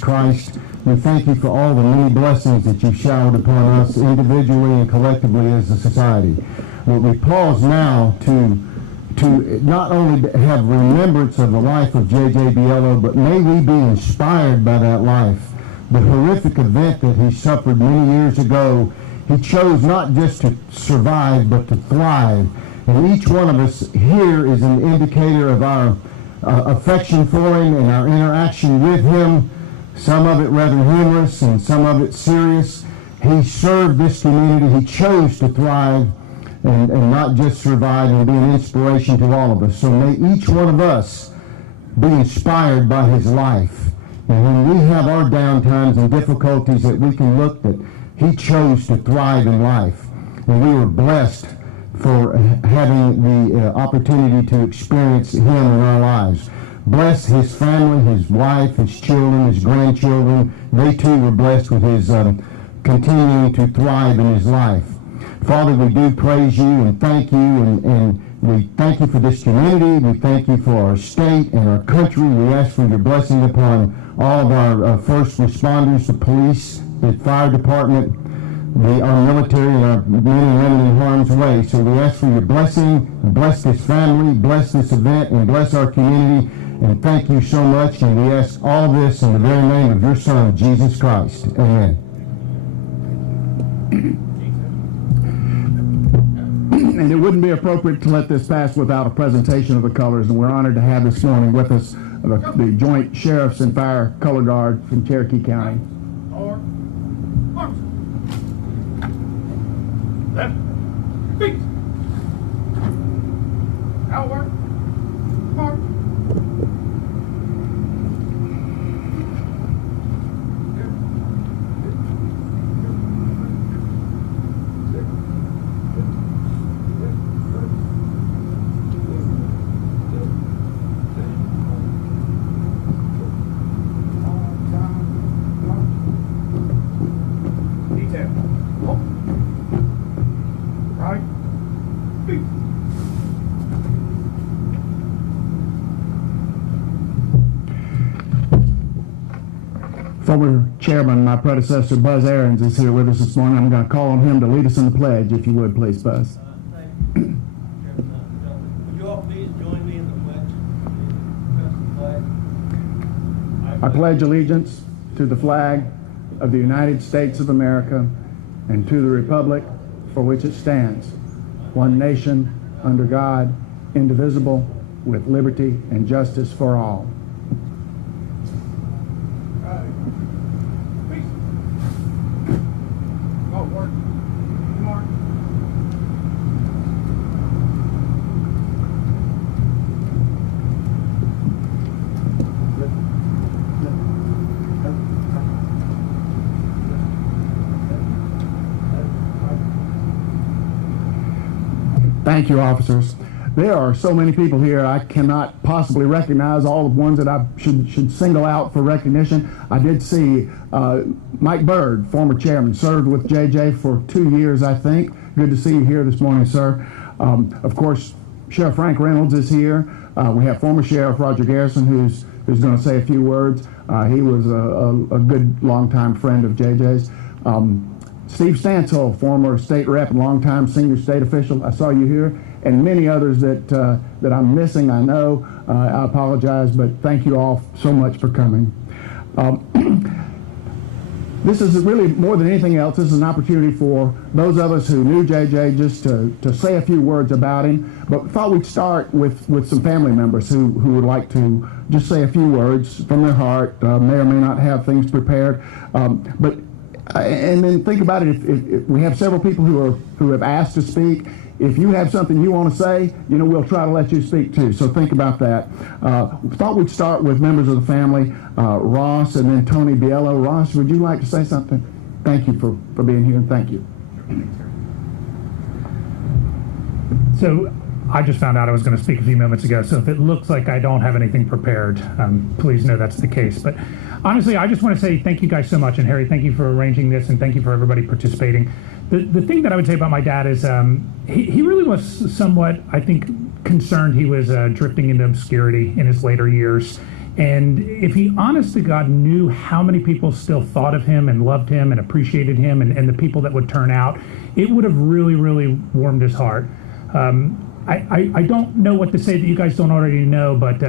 Christ. We thank you for all the many blessings that you've showered upon us individually and collectively as a society. But we pause now to not only have remembrance of the life of J.J. Biello, but may we be inspired by that life. The horrific event that he suffered many years ago, he chose not just to survive, but to thrive. And each one of us here is an indicator of our affection for him and our interaction with him, some of it rather humorous and some of it serious. He served this community. He chose to thrive and not just survive and be an inspiration to all of us. So may each one of us be inspired by his life. And when we have our downtimes and difficulties, that we can look that he chose to thrive in life. And we were blessed for having the opportunity to experience him in our lives. Bless his family, his wife, his children, his grandchildren. They too were blessed with his continuing to thrive in his life. Father, we do praise you and thank you, and we thank you for this community. We thank you for our state and our country. We ask for your blessing upon all of our first responders, the police, the fire department, our military, and our men and women in harm's way. So we ask for your blessing. Bless this family, bless this event, and bless our community. And thank you so much. And we ask all this in the very name of your Son, Jesus Christ. Amen. And it wouldn't be appropriate to let this pass without a presentation of the colors, and we're honored to have this morning with us the Joint Sheriffs and Fire Color Guard from Cherokee County. Left, feet, outward, march. Former Chairman, my predecessor, Buzz Aarons, is here with us this morning. I'm going to call on him to lead us in the pledge, if you would, please, Buzz. Thank you, Chairman. Would you all please join me in the pledge? I pledge allegiance to the flag of the United States of America and to the republic for which it stands, one nation, under God, indivisible, with liberty and justice for all. Thank you, officers. There are so many people here, I cannot possibly recognize all the ones that I should single out for recognition. I did see Mike Bird, former chairman, served with JJ for 2 years, I think. Good to see you here this morning, sir. Of course, Sheriff Frank Reynolds is here. We have former Sheriff Roger Garrison, who's going to say a few words. He was a good longtime friend of JJ's. Steve Stansel, former state rep and longtime senior state official. I saw you here, and many others that I'm missing. I know. I apologize, but thank you all so much for coming. This is really, more than anything else, this is an opportunity for those of us who knew JJ just to say a few words about him. But we thought we'd start with some family members who would like to just say a few words from their heart, may or may not have things prepared. And then think about it, if we have several people who have asked to speak. If you have something you want to say, we'll try to let you speak too. So think about that. Thought we'd start with members of the family, Ross and then Tony Biello. Ross, would you like to say something? Thank you for being here, and thank you. So I just found out I was going to speak a few moments ago, so if it looks like I don't have anything prepared, please know that's the case. But honestly, I just want to say thank you guys so much, and Harry, thank you for arranging this, and thank you for everybody participating. The thing that I would say about my dad is he really was somewhat, I think, concerned he was drifting into obscurity in his later years. And if he, honest to God, knew how many people still thought of him and loved him and appreciated him, and the people that would turn out, it would have really, really warmed his heart. I don't know what to say that you guys don't already know, but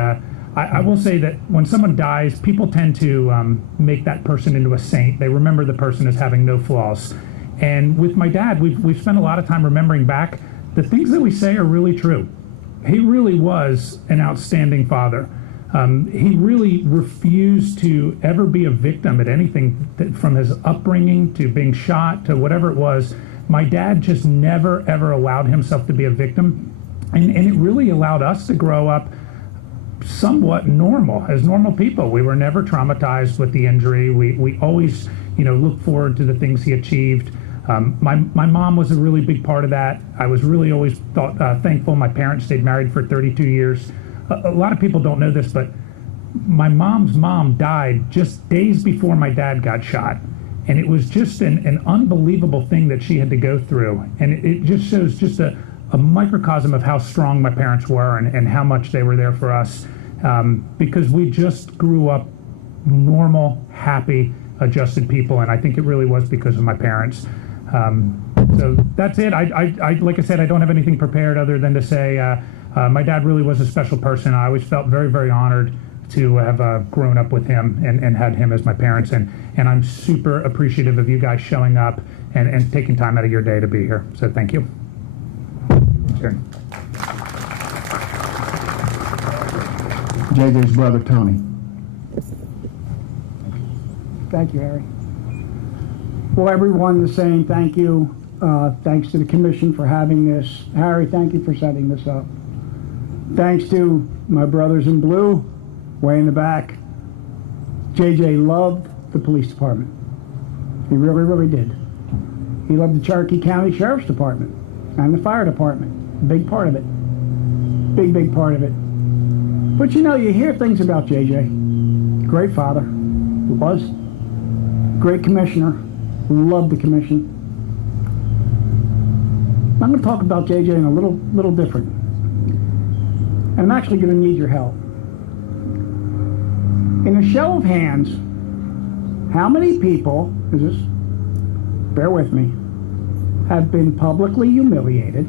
I will say that when someone dies, people tend to make that person into a saint. They remember the person as having no flaws. And with my dad, we've spent a lot of time remembering back. The things that we say are really true. He really was an outstanding father. He really refused to ever be a victim at anything, from his upbringing to being shot to whatever it was. My dad just never, ever allowed himself to be a victim. And it really allowed us to grow up somewhat normal, as normal people. We were never traumatized with the injury. We always, look forward to the things he achieved. My mom was a really big part of that. I was really always thankful. My parents stayed married for 32 years. A lot of people don't know this, but my mom's mom died just days before my dad got shot. And it was just an unbelievable thing that she had to go through. And it just shows just a microcosm of how strong my parents were and how much they were there for us, because we just grew up normal, happy, adjusted people. And I think it really was because of my parents. So that's it. I like I said, I don't have anything prepared other than to say my dad really was a special person. I always felt very, very honored to have grown up with him and had him as my parents. And I'm super appreciative of you guys showing up and taking time out of your day to be here. So thank you. Sure. JJ's brother, Tony. Thank you, Harry. Well, everyone is saying thank you. Thanks to the commission for having this. Harry, thank you for setting this up. Thanks to my brothers in blue, way in the back. JJ loved the police department. He really, really did. He loved the Cherokee County Sheriff's Department and the fire department. Big part of it. Big, big part of it. But you hear things about JJ. Great father. Was. Great commissioner. Loved the commission. I'm going to talk about JJ in a little different. And I'm actually going to need your help. In a show of hands, how many people, bear with me, have been publicly humiliated,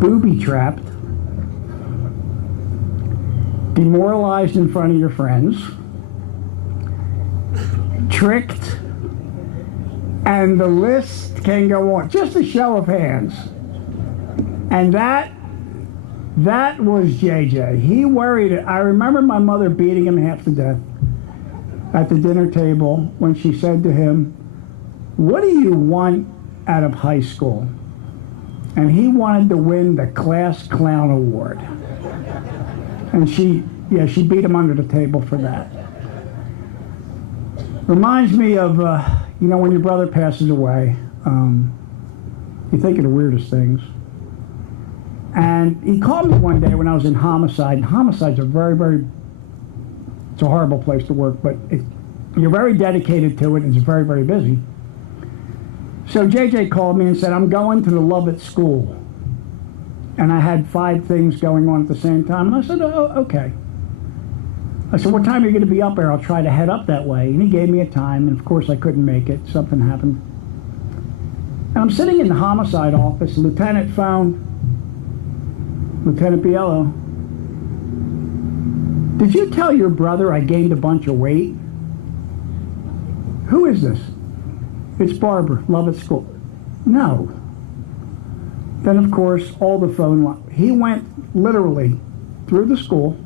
booby-trapped, demoralized in front of your friends, tricked, and the list can go on. Just a show of hands. And that was JJ. He worried it. I remember my mother beating him half to death at the dinner table when she said to him, "What do you want out of high school?" And he wanted to win the class clown award. And she beat him under the table for that. Reminds me of, when your brother passes away, you think of the weirdest things. And he called me one day when I was in homicide. And homicide's a very, very, it's a horrible place to work, but you're very dedicated to it, and it's very, very busy. So JJ called me and said, "I'm going to the Lovett School." And I had 5 things going on at the same time. And I said, "Oh, okay." I said, "What time are you going to be up there? I'll try to head up that way." And he gave me a time, and of course I couldn't make it. Something happened. And I'm sitting in the homicide office. Lieutenant phone. Lieutenant Biello. "Did you tell your brother I gained a bunch of weight?" "Who is this?" "It's Barbara, Lovett School." "No." Then, of course, all the phone line. He went literally through the school,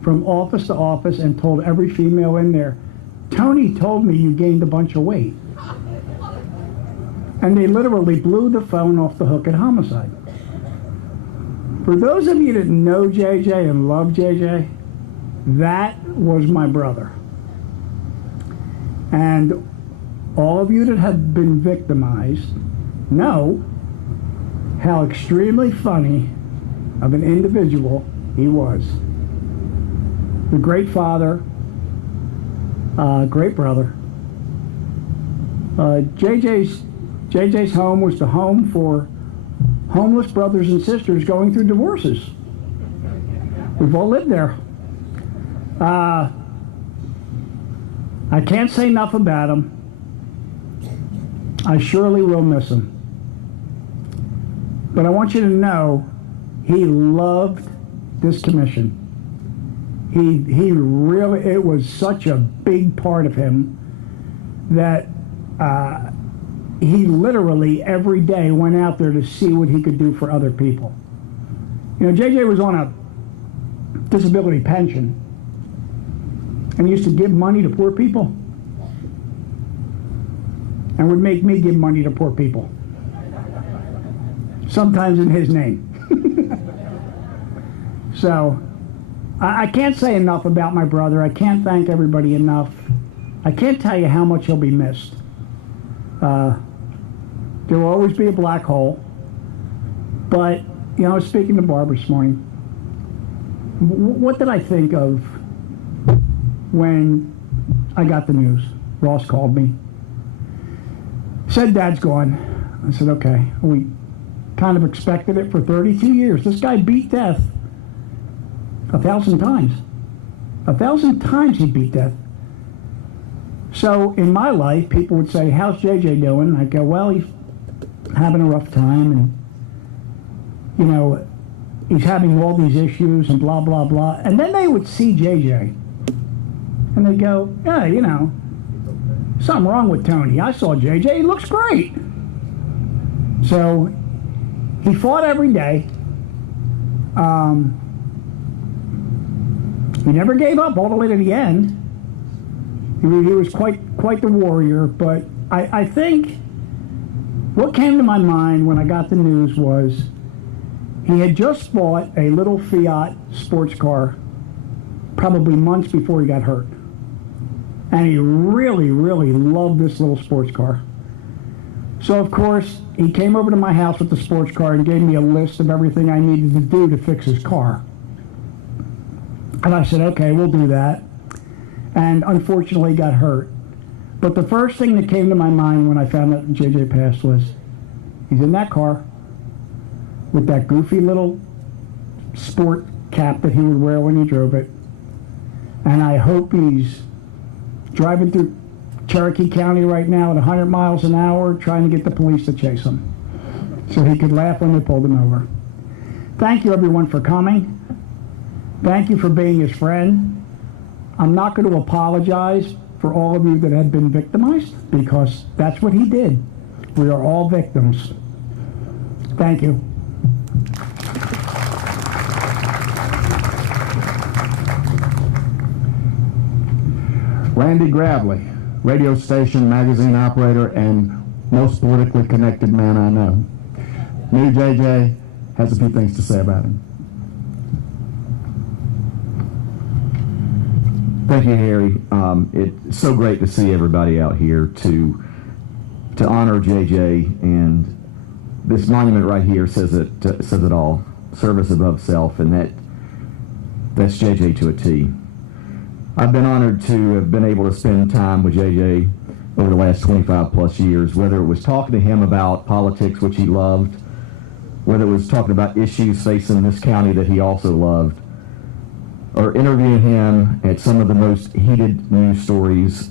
from office to office, and told every female in there, "Tony told me you gained a bunch of weight." And they literally blew the phone off the hook at homicide. For those of you that know JJ and love JJ, that was my brother. And all of you that have been victimized know how extremely funny of an individual he was. The great father, great brother. JJ's home was the home for homeless brothers and sisters going through divorces. We've all lived there. I can't say enough about him. I surely will miss him. But I want you to know he loved this commission. He really, it was such a big part of him that he literally every day went out there to see what he could do for other people. You know, JJ was on a disability pension and used to give money to poor people and would make me give money to poor people, sometimes in his name. So I can't say enough about my brother. I can't thank everybody enough. I can't tell you how much he'll be missed. There will always be a black hole. But, you know, I was speaking to Barbara this morning. What did I think of when I got the news? Ross called me. Said, Dad's gone. I said, okay. We kind of expected it for 32 years. This guy beat death 1,000 times. 1,000 times he beat death. So in my life, people would say, how's JJ doing? I go, well, he's having a rough time, and, you know, he's having all these issues and blah, blah, blah. And then they would see JJ, and they go, yeah, you know, something wrong with Tony. I saw JJ, he looks great. So he fought every day. He never gave up all the way to the end. He was quite the warrior, but I think what came to my mind when I got the news was he had just bought a little Fiat sports car probably months before he got hurt. And he really, really loved this little sports car. So, of course, he came over to my house with the sports car and gave me a list of everything I needed to do to fix his car. And I said, okay, we'll do that. And unfortunately got hurt. But the first thing that came to my mind when I found out JJ passed was, he's in that car with that goofy little sport cap that he would wear when he drove it. And I hope he's driving through Cherokee County right now at 100 miles an hour trying to get the police to chase him so he could laugh when they pulled him over. Thank you, everyone, for coming. Thank you for being his friend. I'm not going to apologize for all of you that have been victimized, because that's what he did. We are all victims. Thank you. Randy Gravely, radio station, magazine operator, and most politically connected man I know. New JJ has a few things to say about him. Thank you, Harry. It's so great to see everybody out here to honor JJ, and this monument right here says it all. Service above self, and that's JJ to a T. I've been honored to have been able to spend time with JJ over the last 25 plus years, whether it was talking to him about politics, which he loved, whether it was talking about issues facing this county that he also loved, or interviewing him at some of the most heated news stories.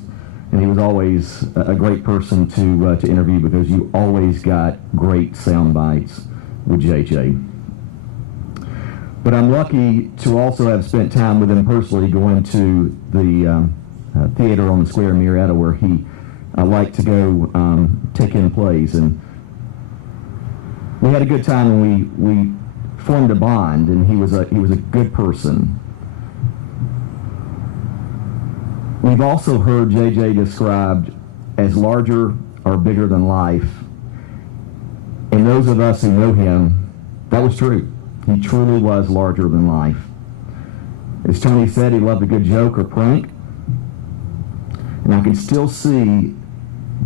And he was always a great person to interview, because you always got great sound bites with JJ. But I'm lucky to also have spent time with him personally, going to the theater on the square in Marietta, where he liked to go take in plays. And we had a good time, and we formed a bond, and he was a good person. We've also heard JJ described as larger or bigger than life. And those of us who know him, that was true. He truly was larger than life. As Tony said, he loved a good joke or prank. And I can still see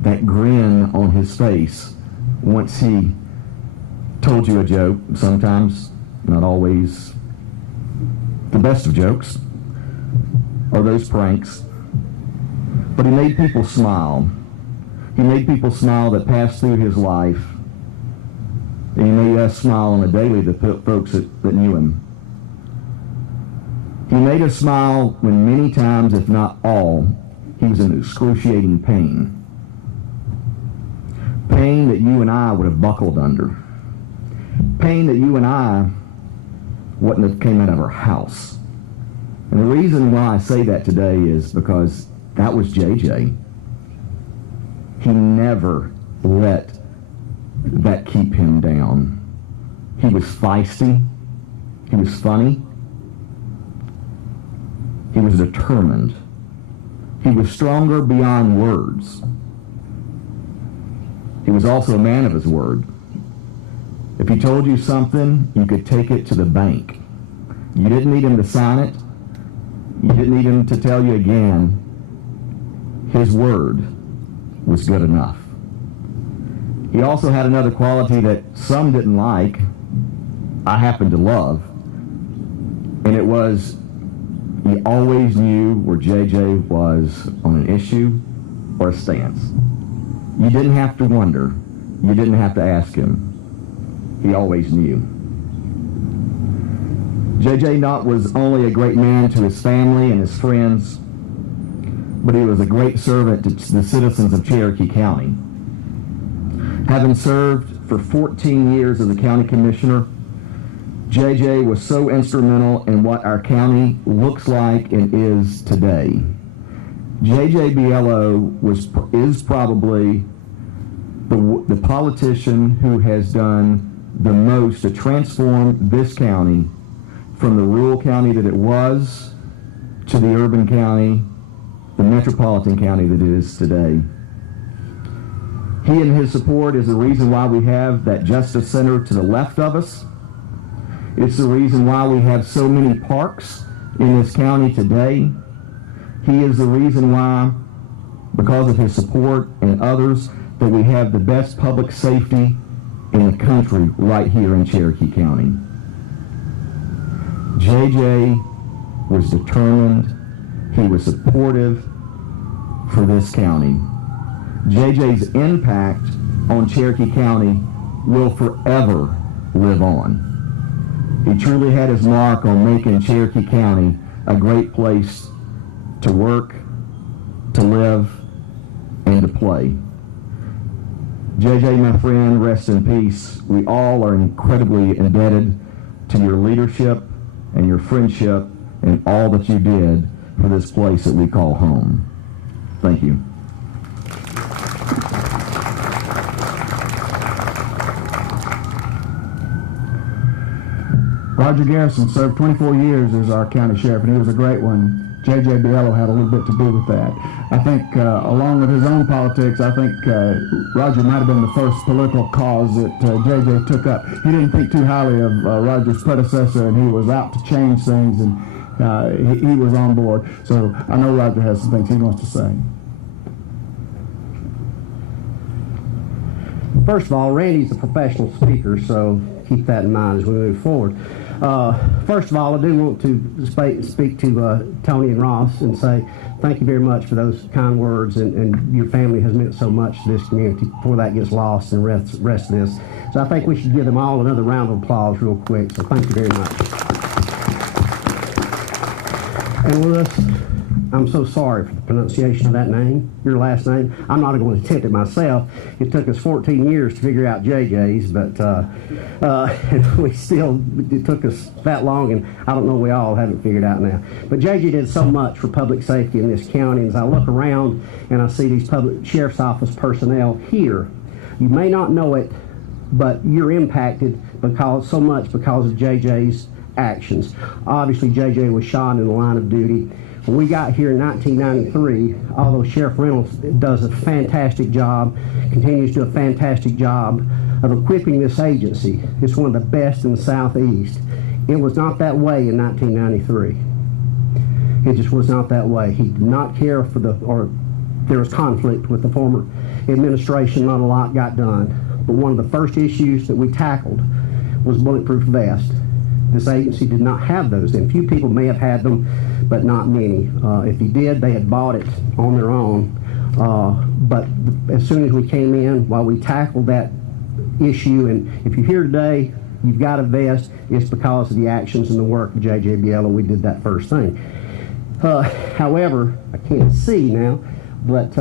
that grin on his face once he told you a joke, sometimes, not always the best of jokes, or those pranks. But he made people smile. He made people smile that passed through his life. And he made us smile on a daily, the folks that knew him. He made us smile when many times, if not all, he was in excruciating pain. Pain that you and I would have buckled under. Pain that you and I wouldn't have came out of our house. And the reason why I say that today is because that was JJ. He never let that keep him down. He was feisty. He was funny. He was determined. He was stronger beyond words. He was also a man of his word. If he told you something, you could take it to the bank. You didn't need him to sign it. You didn't need him to tell you again. His word was good enough. He also had another quality that some didn't like, I happen to love, and it was he always knew where JJ was on an issue or a stance. You didn't have to wonder. You didn't have to ask him. He always knew. JJ not was only a great man to his family and his friends, but he was a great servant to the citizens of Cherokee County. Having served for 14 years as a county commissioner, JJ was so instrumental in what our county looks like and is today. JJ Biello is probably the politician who has done the most to transform this county from the rural county that it was to the urban county, the metropolitan county that it is today. He and his support is the reason why we have that Justice Center to the left of us. It's the reason why we have so many parks in this county today. He is the reason why, because of his support and others, that we have the best public safety in the country right here in Cherokee County. JJ was determined. He was supportive for this county. JJ's impact on Cherokee County will forever live on. He truly had his mark on making Cherokee County a great place to work, to live, and to play. JJ, my friend, rest in peace. We all are incredibly indebted to your leadership and your friendship and all that you did for this place that we call home. Thank you. Roger Garrison served 24 years as our county sheriff, and he was a great one. J.J. Biello had a little bit to do with that. I think, along with his own politics, I think Roger might have been the first political cause that J.J. took up. He didn't think too highly of Roger's predecessor, and he was out to change things, and he was on board. So I know Roger has some things he wants to say. First of all, Randy's a professional speaker, so keep that in mind as we move forward. First of all, I do want to speak to Tony and Ross and say thank you very much for those kind words, and your family has meant so much to this community before that gets lost and the rest of this. So I think we should give them all another round of applause real quick, so thank you very much. And Lewis, I'm so sorry for the pronunciation of that name, your last name. I'm not going to attempt it myself. It took us 14 years to figure out JJ's, but it took us that long, and I don't know, we all haven't figured out now. But JJ did so much for public safety in this county, and as I look around and I see these public sheriff's office personnel here, you may not know it, but you're impacted so much because of JJ's actions. Obviously, JJ was shot in the line of duty. When we got here in 1993, although Sheriff Reynolds does a fantastic job, continues to do a fantastic job of equipping this agency, it's one of the best in the Southeast. It was not that way in 1993. It just was not that way. He did not care for there was conflict with the former administration. Not a lot got done. But one of the first issues that we tackled was bulletproof vest. This agency did not have those. And few people may have had them, but not many. If he did, they had bought it on their own. But as soon as we came in, while we tackled that issue, and if you're here today, you've got a vest, it's because of the actions and the work of J.J. Biello. We did that first thing. However, I can't see now, but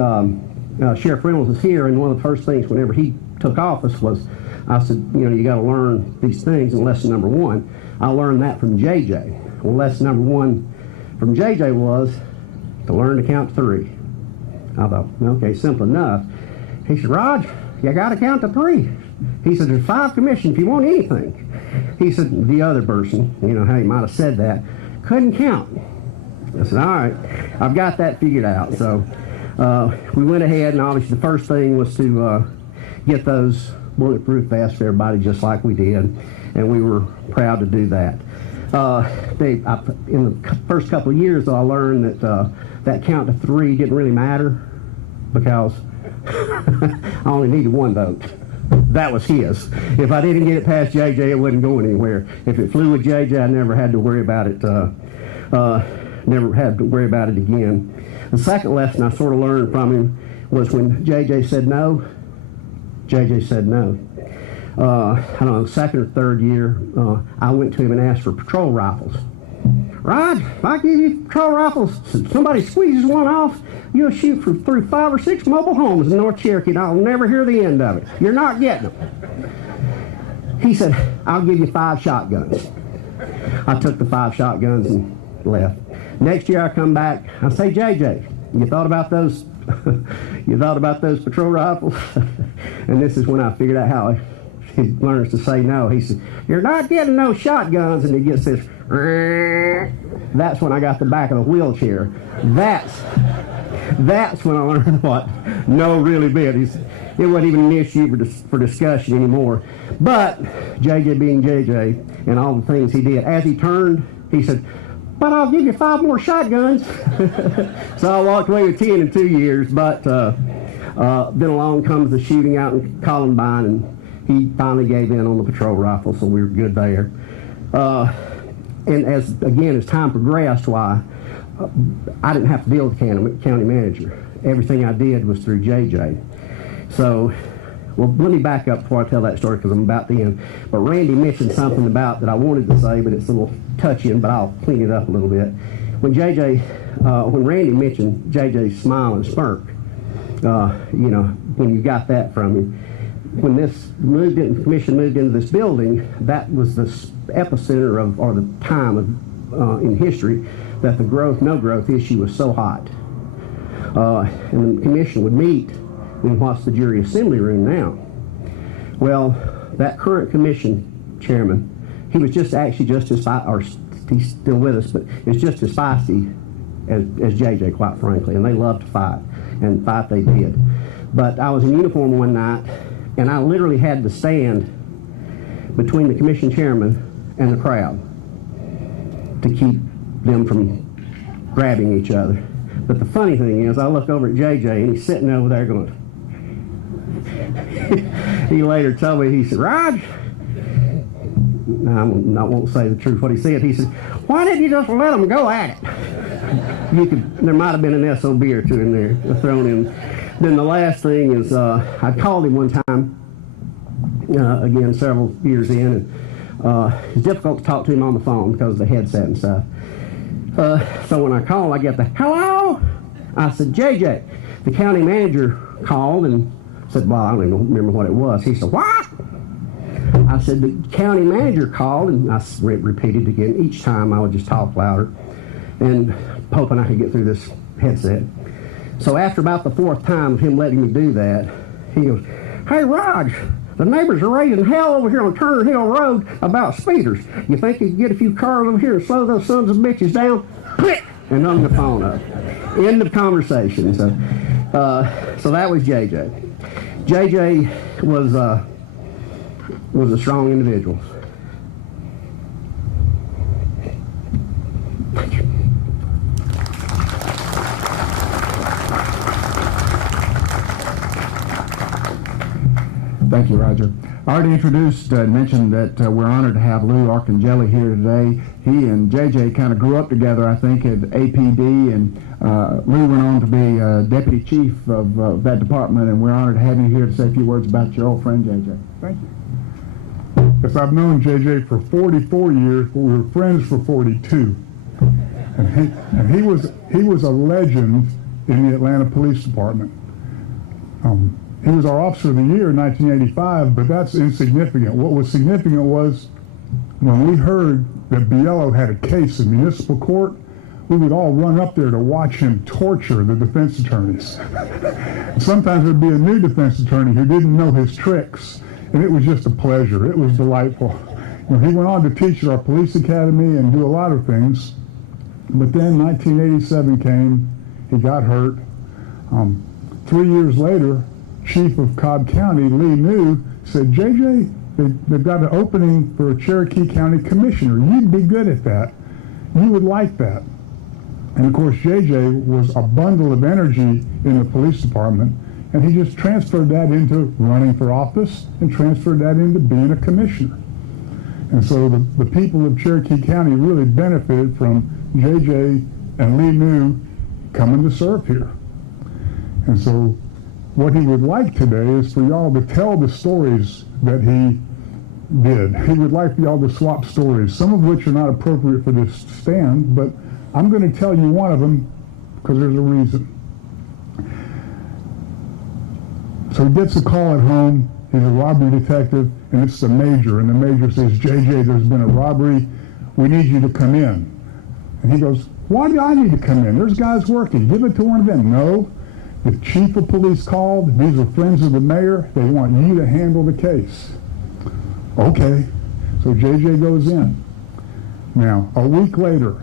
Sheriff Reynolds is here, and one of the first things whenever he took office was, I said, you know, you got to learn these things in lesson number 1. I learned that from J.J. Well, lesson number 1 from J.J. was to learn to count to 3. I thought, okay, simple enough. He said, Raj, you got to count to 3. He said, there's 5 commissions if you want anything. He said, the other person, you know how he might have said that, couldn't count. I said, all right, I've got that figured out. So we went ahead, and obviously the first thing was to get those bulletproof vests for everybody, just like we did, and we were proud to do that. In the first couple of years, though, I learned that that count to 3 didn't really matter because I only needed 1 vote. That was his. If I didn't get it past JJ, it wasn't going anywhere. If it flew with JJ, I never had to worry about it. Never had to worry about it again. The second lesson I sort of learned from him was when JJ said no. JJ said no. I don't know, second or third year, I went to him and asked for patrol rifles. Rod, if I give you patrol rifles, somebody squeezes one off, you'll shoot through 5 or 6 mobile homes in North Cherokee, and I'll never hear the end of it. You're not getting them. He said, I'll give you 5 shotguns. I took the 5 shotguns and left. Next year I come back, I say, JJ, you thought about those you thought about those patrol rifles? And this is when I figured out how he learns to say no. He said, you're not getting no shotguns, and he gets this. That's when I got the back of the wheelchair. That's when I learned what no really meant. It wasn't even an issue for discussion anymore. But JJ being JJ and all the things he did, as he turned, he said, but I'll give you 5 more shotguns. So I walked away with 10 in 2 years, but then along comes the shooting out in Columbine, and he finally gave in on the patrol rifle, so we were good there. And as time progressed, I didn't have to deal with the county manager. Everything I did was through JJ. So, well, let me back up before I tell that story because I'm about to end. But Randy mentioned something about that I wanted to say, but it's a little touchy, but I'll clean it up a little bit. When Randy mentioned JJ's smile and smirk, when you got that from him, when this commission moved into this building, that was the epicenter or the time in history that the no growth issue was so hot. And the commission would meet in what's the jury assembly room now. Well, that current commission chairman, he was just as he's still with us, but it's just as feisty as JJ, quite frankly, and they loved to fight, and fight they did. But I was in uniform one night, and I literally had to stand between the commission chairman and the crowd to keep them from grabbing each other. But the funny thing is, I look over at JJ, and he's sitting over there going, he later told me, he said, Raj, I won't say the truth what he said. He said, why didn't you just let them go at it? There might have been an SOB or 2 in there thrown in. Then the last thing is, I called him one time, again, several years in, and it's difficult to talk to him on the phone because of the headset and stuff. So when I called, I get the, hello? I said, JJ, the county manager called and said, well, I don't even remember what it was. He said, what? I said, the county manager called, and I repeated again. Each time I would just talk louder and hoping I could get through this headset. So after about the 4th time of him letting me do that, he goes, hey, Raj, the neighbors are raising hell over here on Turner Hill Road about speeders. You think you can get a few cars over here and slow those sons of bitches down? Click! And hung the phone up. End of conversation. So that was JJ. JJ was a strong individual. Thank you. Thank you, Roger. I already introduced and mentioned that we're honored to have Lou Arcangeli here today. He and JJ kind of grew up together, I think, at APD, and Lou went on to be deputy chief of that department, and we're honored to have you here to say a few words about your old friend, JJ. Thank you. Yes, I've known JJ for 44 years, but we were friends for 42. And he was a legend in the Atlanta Police Department. He was our Officer of the Year in 1985, but that's insignificant. What was significant was when we heard that Biello had a case in municipal court, we would all run up there to watch him torture the defense attorneys. Sometimes there'd be a new defense attorney who didn't know his tricks, and it was just a pleasure. It was delightful. You know, he went on to teach at our police academy and do a lot of things, but then 1987 came, he got hurt. 3 years later, Chief of Cobb County, Lee New, said, JJ, they've got an opening for a Cherokee County Commissioner. You'd be good at that. You would like that. And of course, JJ was a bundle of energy in the police department, and he just transferred that into running for office and transferred that into being a commissioner. And so the people of Cherokee County really benefited from JJ and Lee New coming to serve here. And so what he would like today is for y'all to tell the stories that he did. He would like for y'all to swap stories, some of which are not appropriate for this stand, but I'm going to tell you one of them because there's a reason. So he gets a call at home. He's a robbery detective, and it's the major. And the major says, JJ, there's been a robbery. We need you to come in. And he goes, why do I need to come in? There's guys working. Give it to one of them. No. The chief of police called. These are friends of the mayor. They want you to handle the case. Okay. So JJ goes in. Now, a week later,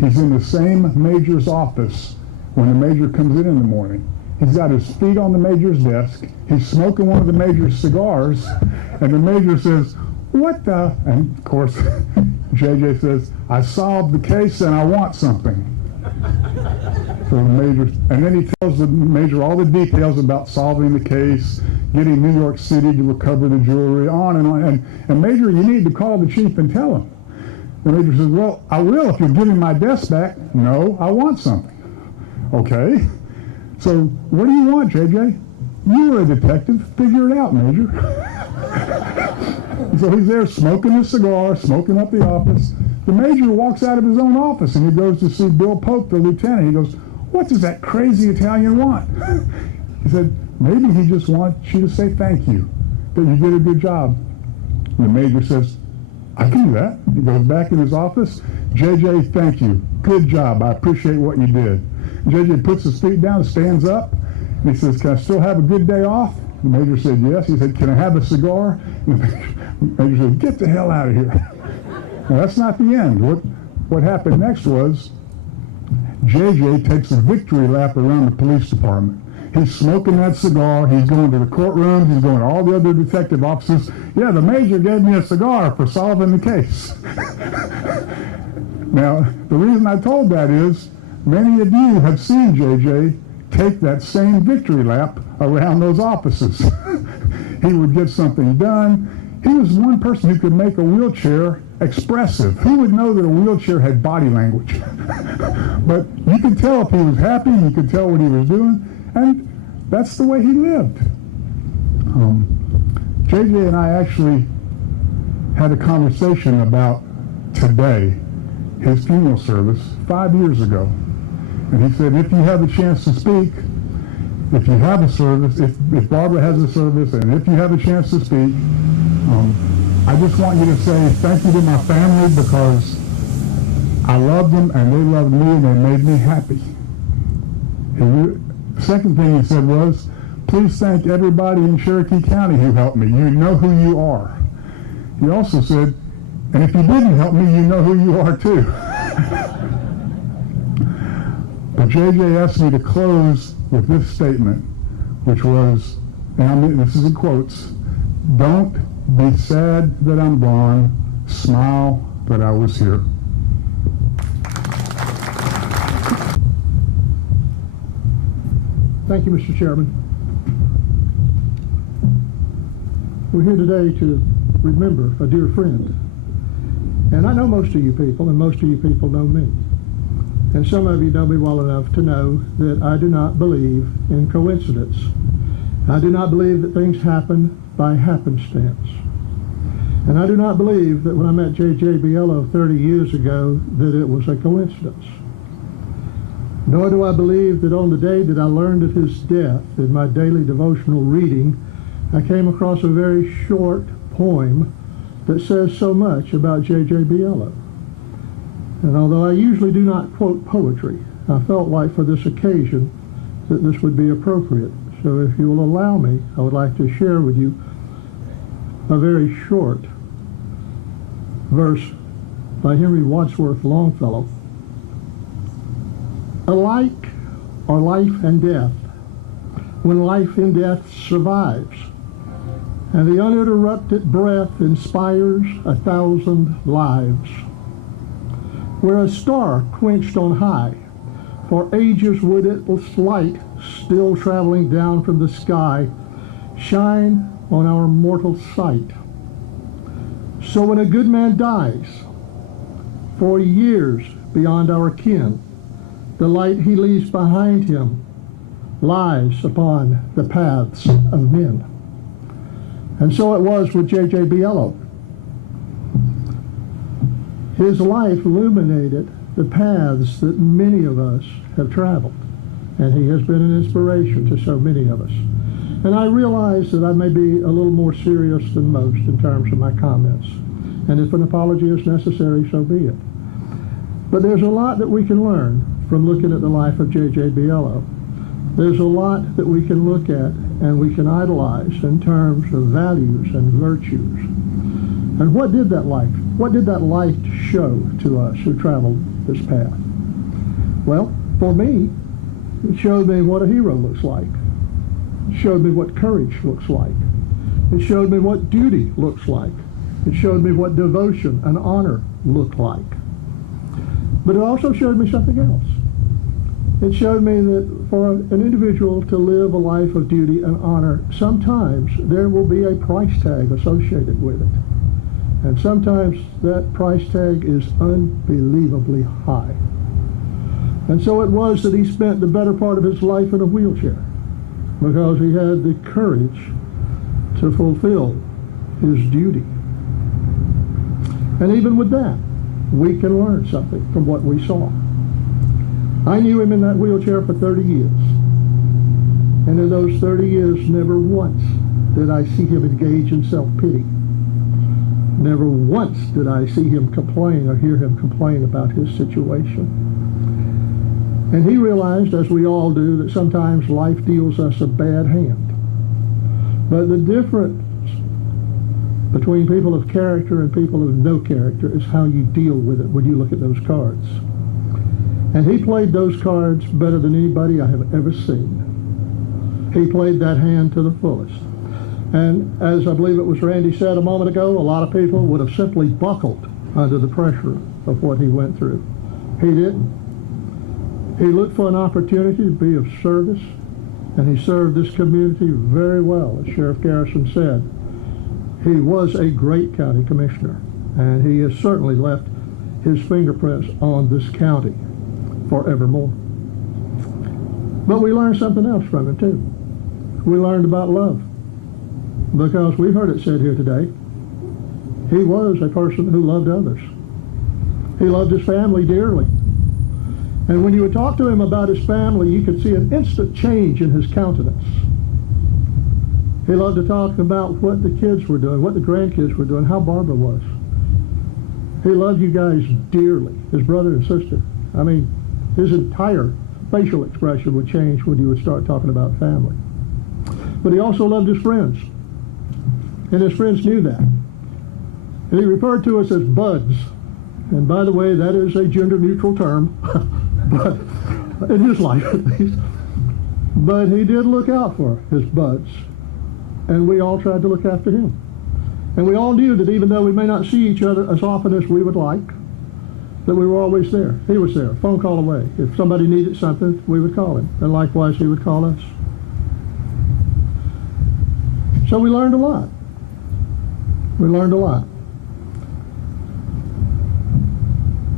he's in the same major's office when the major comes in the morning. He's got his feet on the major's desk. He's smoking one of the major's cigars, and the major says, what the? And of course, JJ says, I solved the case and I want something. So the major, and then he tells the major all the details about solving the case, getting New York City to recover the jewelry, on and on. And Major, you need to call the chief and tell him. The major says, well, I will if you'll give me my desk back. No, I want something. Okay. So what do you want, JJ? You were a detective. Figure it out, Major. So he's there smoking a cigar, smoking up the office. The major walks out of his own office and he goes to see Bill Pope, the lieutenant. He goes, what does that crazy Italian want? He said, maybe he just wants you to say thank you, that you did a good job. And the major says, I can do that. He goes back in his office. JJ, thank you. Good job. I appreciate what you did. JJ puts his feet down, stands up, and he says, can I still have a good day off? The major said, yes. He said, can I have a cigar? And the major said, get the hell out of here. Now, that's not the end. What happened next was JJ takes a victory lap around the police department. He's smoking that cigar. He's going to the courtroom. He's going to all the other detective offices. Yeah, the major gave me a cigar for solving the case. Now, the reason I told that is many of you have seen JJ take that same victory lap around those offices. He would get something done. He was one person who could make a wheelchair expressive. Who would know that a wheelchair had body language? But you could tell if he was happy. You could tell what he was doing. And that's the way he lived. JJ and I actually had a conversation about today, his funeral service, 5 years ago. And he said, if you have a chance to speak, if you have a service, if Barbara has a service, and if you have a chance to speak, I just want you to say thank you to my family because I loved them and they loved me and they made me happy. The second thing he said was, please thank everybody in Cherokee County who helped me. You know who you are. He also said, and if you didn't help me, you know who you are too. But JJ asked me to close with this statement, which was, and this is in quotes, don't be sad that I'm gone, smile that I was here. Thank you, Mr. Chairman. We're here today to remember a dear friend. And I know most of you people, and most of you people know me. And some of you know me well enough to know that I do not believe in coincidence. I do not believe that things happen by happenstance. And I do not believe that when I met J.J. Biello 30 years ago that it was a coincidence. Nor do I believe that on the day that I learned of his death in my daily devotional reading, I came across a very short poem that says so much about J.J. Biello. And although I usually do not quote poetry, I felt like for this occasion that this would be appropriate. So if you will allow me, I would like to share with you a very short verse by Henry Wadsworth Longfellow. Alike are life and death, when life in death survives, and the uninterrupted breath inspires 1,000 lives. Where a star quenched on high, for ages would its light, still traveling down from the sky, shine on our mortal sight. So when a good man dies, for years beyond our ken, the light he leaves behind him lies upon the paths of men. And so it was with J.J. Biello. His life illuminated the paths that many of us have traveled, and he has been an inspiration to so many of us. And I realize that I may be a little more serious than most in terms of my comments, and if an apology is necessary, so be it. But there's a lot that we can learn from looking at the life of J.J. Biello. There's a lot that we can look at and we can idolize in terms of values and virtues. And what did that life show to us who traveled this path? Well, for me, it showed me what a hero looks like. It showed me what courage looks like. It showed me what duty looks like. It showed me what devotion and honor look like. But it also showed me something else. It showed me that for an individual to live a life of duty and honor, sometimes there will be a price tag associated with it. And sometimes that price tag is unbelievably high. And so it was that he spent the better part of his life in a wheelchair, because he had the courage to fulfill his duty. And even with that, we can learn something from what we saw. I knew him in that wheelchair for 30 years. And in those 30 years, never once did I see him engage in self-pity. Never once did I see him complain or hear him complain about his situation. And he realized, as we all do, that sometimes life deals us a bad hand. But the difference between people of character and people of no character is how you deal with it when you look at those cards. And he played those cards better than anybody I have ever seen. He played that hand to the fullest. And as I believe it was Randy said a moment ago, a lot of people would have simply buckled under the pressure of what he went through. He didn't. He looked for an opportunity to be of service, and he served this community very well. As Sheriff Garrison said, he was a great county commissioner, and he has certainly left his fingerprints on this county forevermore. But we learned something else from him too. We learned about love, because we've heard it said here today, he was a person who loved others. He loved his family dearly. And when you would talk to him about his family, you could see an instant change in his countenance. He loved to talk about what the kids were doing, what the grandkids were doing, how Barbara was. He loved you guys dearly, his brother and sister. I mean, his entire facial expression would change when you would start talking about family. But he also loved his friends, and his friends knew that. And he referred to us as buds. And by the way, that is a gender-neutral term, but in his life at least. But he did look out for his buds, and we all tried to look after him. And we all knew that even though we may not see each other as often as we would like, that we were always there. He was there, phone call away. If somebody needed something, we would call him, and likewise he would call us. So we learned a lot. We learned a lot.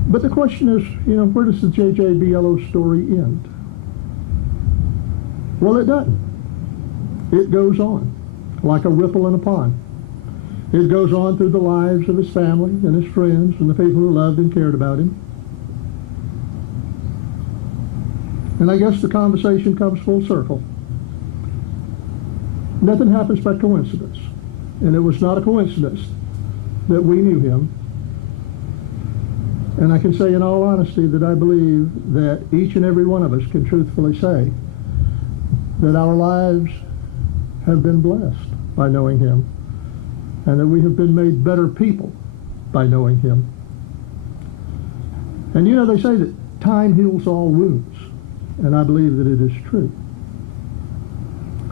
But the question is, where does the J.J. Biello story end? Well, it doesn't. It goes on, like a ripple in a pond. It goes on through the lives of his family and his friends and the people who loved and cared about him. And I guess the conversation comes full circle. Nothing happens by coincidence. And it was not a coincidence that we knew him. And I can say in all honesty that I believe that each and every one of us can truthfully say that our lives have been blessed by knowing him, and that we have been made better people by knowing him. And you know, they say that time heals all wounds, and I believe that it is true.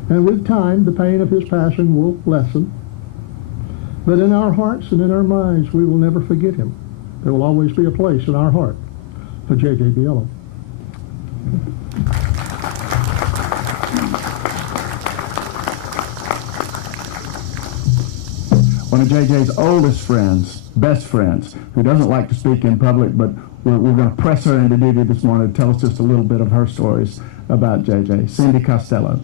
And with time, the pain of his passing will lessen. But in our hearts and in our minds, we will never forget him. There will always be a place in our heart for J.J. Biello. One of JJ's oldest friends, best friends, who doesn't like to speak in public, but we're going to press her into duty this morning to tell us just a little bit of her stories about JJ. Cindy Costello.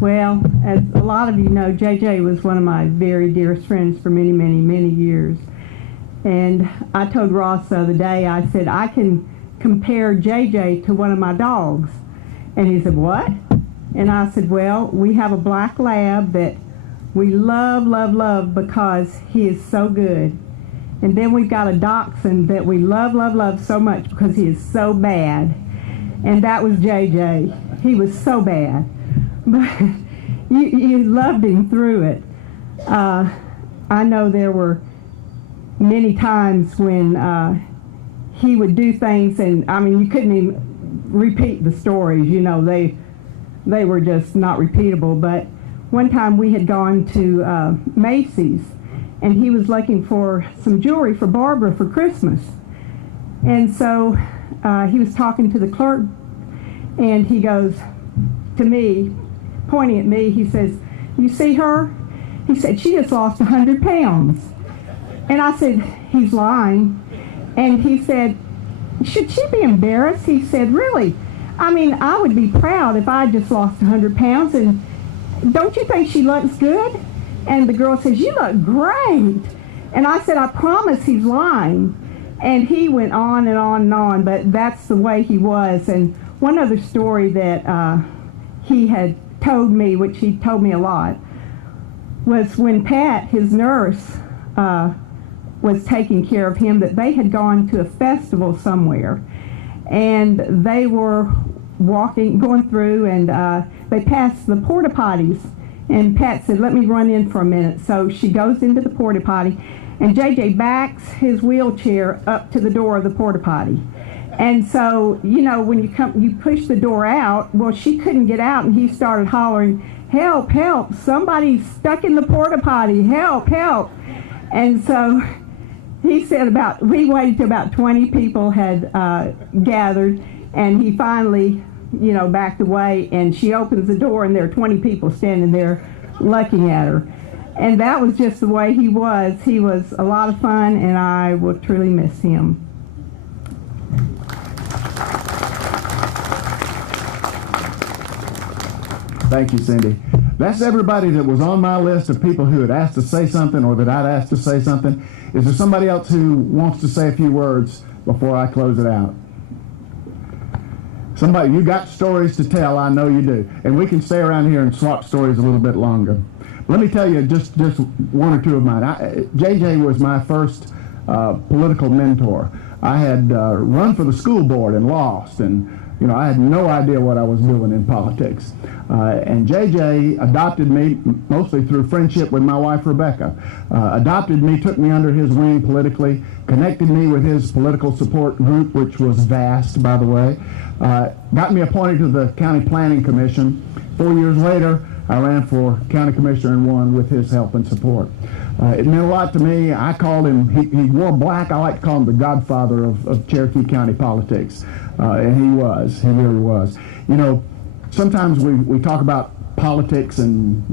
Well, as a lot of you know, JJ was one of my very dearest friends for many, many, many years. And I told Ross the other day, I said, I can compare JJ to one of my dogs. And he said, what? And I said, well, we have a black lab that we love, love, love because he is so good. And then we've got a dachshund that we love, love, love so much because he is so bad. And that was JJ. He was so bad. But you loved him through it. I know there were many times when he would do things, and I mean, you couldn't even repeat the stories. You know, they were just not repeatable. But one time we had gone to Macy's, and he was looking for some jewelry for Barbara for Christmas. And so he was talking to the clerk, and he goes to me, pointing at me, he says, you see her? He said, she just lost 100 pounds. And I said, he's lying. And he said, should she be embarrassed? He said, really? I mean, I would be proud if I just lost 100 pounds. And don't you think she looks good? And the girl says, you look great. And I said, I promise he's lying. And he went on and on and on, but that's the way he was. And one other story that he had told me, which he told me a lot, was when Pat, his nurse, was taking care of him, that they had gone to a festival somewhere, and they were going through, and they passed the porta potties, and Pat said, let me run in for a minute. So she goes into the porta potty, and JJ backs his wheelchair up to the door of the porta potty. And so, you know, when you push the door out, well, she couldn't get out, and he started hollering, help, help, somebody's stuck in the porta potty, help, help. And so he said we waited till about 20 people had gathered, and he finally, you know, backed away, and she opens the door, and there are 20 people standing there looking at her. And that was just the way he was. He was a lot of fun, and I will truly miss him. Thank you, Cindy. That's everybody that was on my list of people who had asked to say something or that I'd asked to say something. Is there somebody else who wants to say a few words before I close it out? Somebody, you got stories to tell, I know you do. And we can stay around here and swap stories a little bit longer. Let me tell you just one or two of mine. JJ was my first political mentor. I had run for the school board and lost, and you know, I had no idea what I was doing in politics. And JJ adopted me mostly through friendship with my wife, Rebecca. Adopted me, took me under his wing politically, connected me with his political support group, which was vast, by the way. Got me appointed to the County Planning Commission. 4 years later, I ran for county commissioner and won with his help and support. It meant a lot to me. I called him, he wore black. I like to call him the godfather of Cherokee County politics. And he really was. You know, sometimes we talk about politics and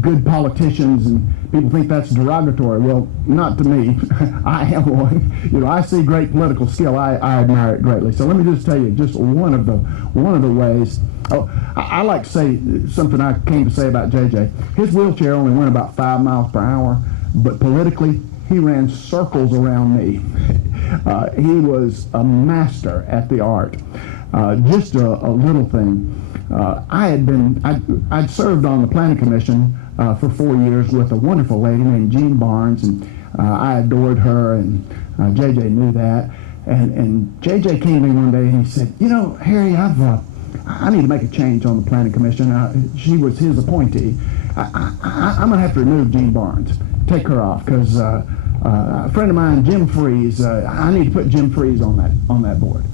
good politicians, and people think that's derogatory. Well, not to me. I am one. You know, I see great political skill. I admire it greatly. So let me just tell you just one of the ways. Oh, I like to say something I came to say about JJ. His wheelchair only went about 5 miles per hour, but politically, he ran circles around me. He was a master at the art. Just a little thing. I'd served on the planning commission for 4 years with a wonderful lady named Jean Barnes, and I adored her, and JJ knew that. And JJ came to me one day and he said, "You know, Harry, I need to make a change on the planning commission." She was his appointee. I'm going to have to remove Jean Barnes, take her off, because a friend of mine, Jim Freeze, I need to put Jim Freeze on that board.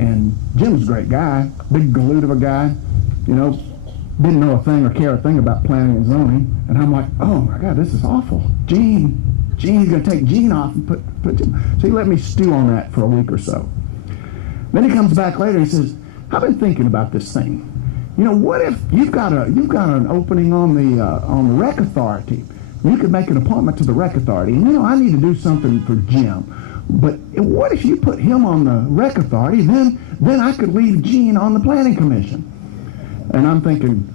And Jim's a great guy, big galoot of a guy, you know, didn't know a thing or care a thing about planning and zoning. And I'm like, oh my God, this is awful. Gene's going to take Gene off and put Jim. So he let me stew on that for a week or so. Then he comes back later and he says, I've been thinking about this thing. You know, what if you've got an opening on the rec authority? You could make an appointment to the rec authority. And you know, I need to do something for Jim. But what if you put him on the rec authority? Then I could leave Gene on the planning commission. And I'm thinking,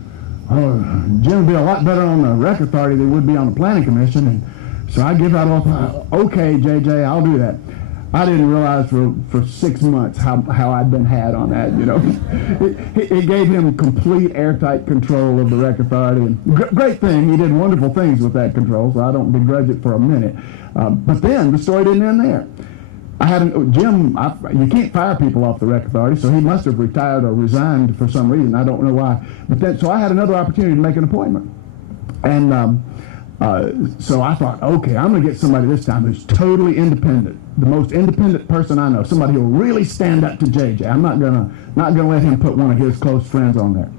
oh, Jim would be a lot better on the rec authority than he would be on the planning commission. And so I give out all, okay, JJ, I'll do that. I didn't realize for 6 months how I'd been had on that, you know. It gave him complete airtight control of the rec authority. And great thing, he did wonderful things with that control, so I don't begrudge it for a minute. But then the story didn't end there. Jim, you can't fire people off the rec authority, so he must have retired or resigned for some reason. I don't know why. So I had another opportunity to make an appointment. And so I thought, okay, I'm going to get somebody this time who's totally independent, the most independent person I know, somebody who will really stand up to JJ. I'm not gonna let him put one of his close friends on there.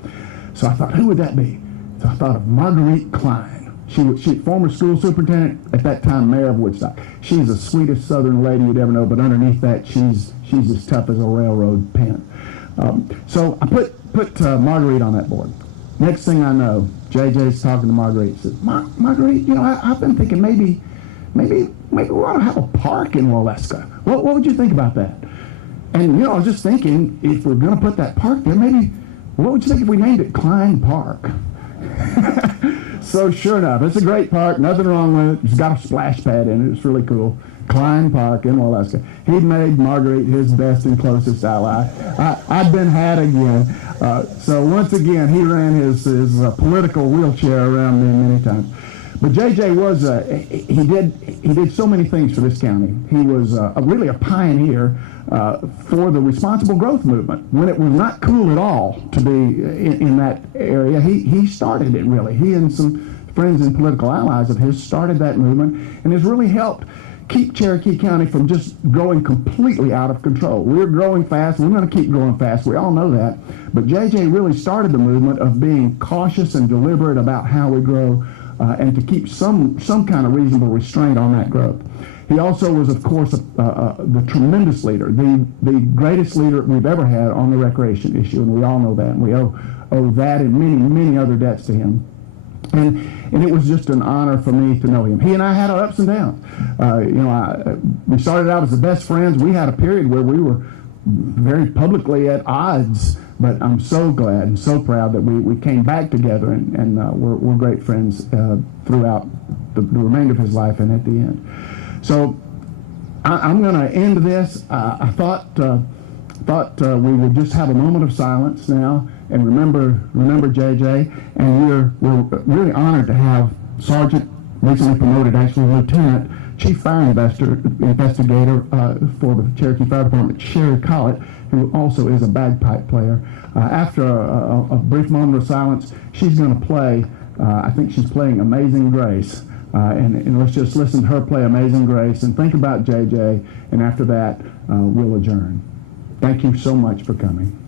So I thought, who would that be? So I thought of Marguerite Klein. She former school superintendent, at that time mayor of Woodstock. She's the sweetest Southern lady you'd ever know, but underneath that, she's as tough as a railroad pin. So I put Marguerite on that board. Next thing I know, JJ's talking to Marguerite. Says, Marguerite, you know, I've been thinking maybe we ought to have a park in Waleska. What would you think about that? And, you know, I was just thinking, if we're going to put that park there, maybe, what would you think if we named it Klein Park? So sure enough, it's a great park, nothing wrong with it. It's got a splash pad in it. It's really cool. Klein Park in Waleska. He made Marguerite his best and closest ally. I've been had again. So once again, he ran his political wheelchair around me many times. But JJ was he did so many things for this county. He was really a pioneer for the responsible growth movement. When it was not cool at all to be in that area, he started it really. He and some friends and political allies of his started that movement and has really helped keep Cherokee County from just growing completely out of control. We're growing fast. We're going to keep growing fast. We all know that. But JJ really started the movement of being cautious and deliberate about how we grow and to keep some kind of reasonable restraint on that growth. He also was, of course, the tremendous leader, the greatest leader we've ever had on the recreation issue, and we all know that. And we owe that and many, many other debts to him. And it was just an honor for me to know him. He and I had our ups and downs. We started out as the best friends. We had a period where we were very publicly at odds, but I'm so glad and so proud that we came back together and we're great friends throughout the remainder of his life and at the end. So I'm going to end this. I thought we would just have a moment of silence now and remember JJ, and we're really honored to have Sergeant, recently promoted actually Lieutenant, Chief Fire Investigator for the Cherokee Fire Department, Sherry Collett, who also is a bagpipe player. After a brief moment of silence, she's going to play, I think she's playing Amazing Grace. And let's just listen to her play Amazing Grace and think about JJ, and after that, we'll adjourn. Thank you so much for coming.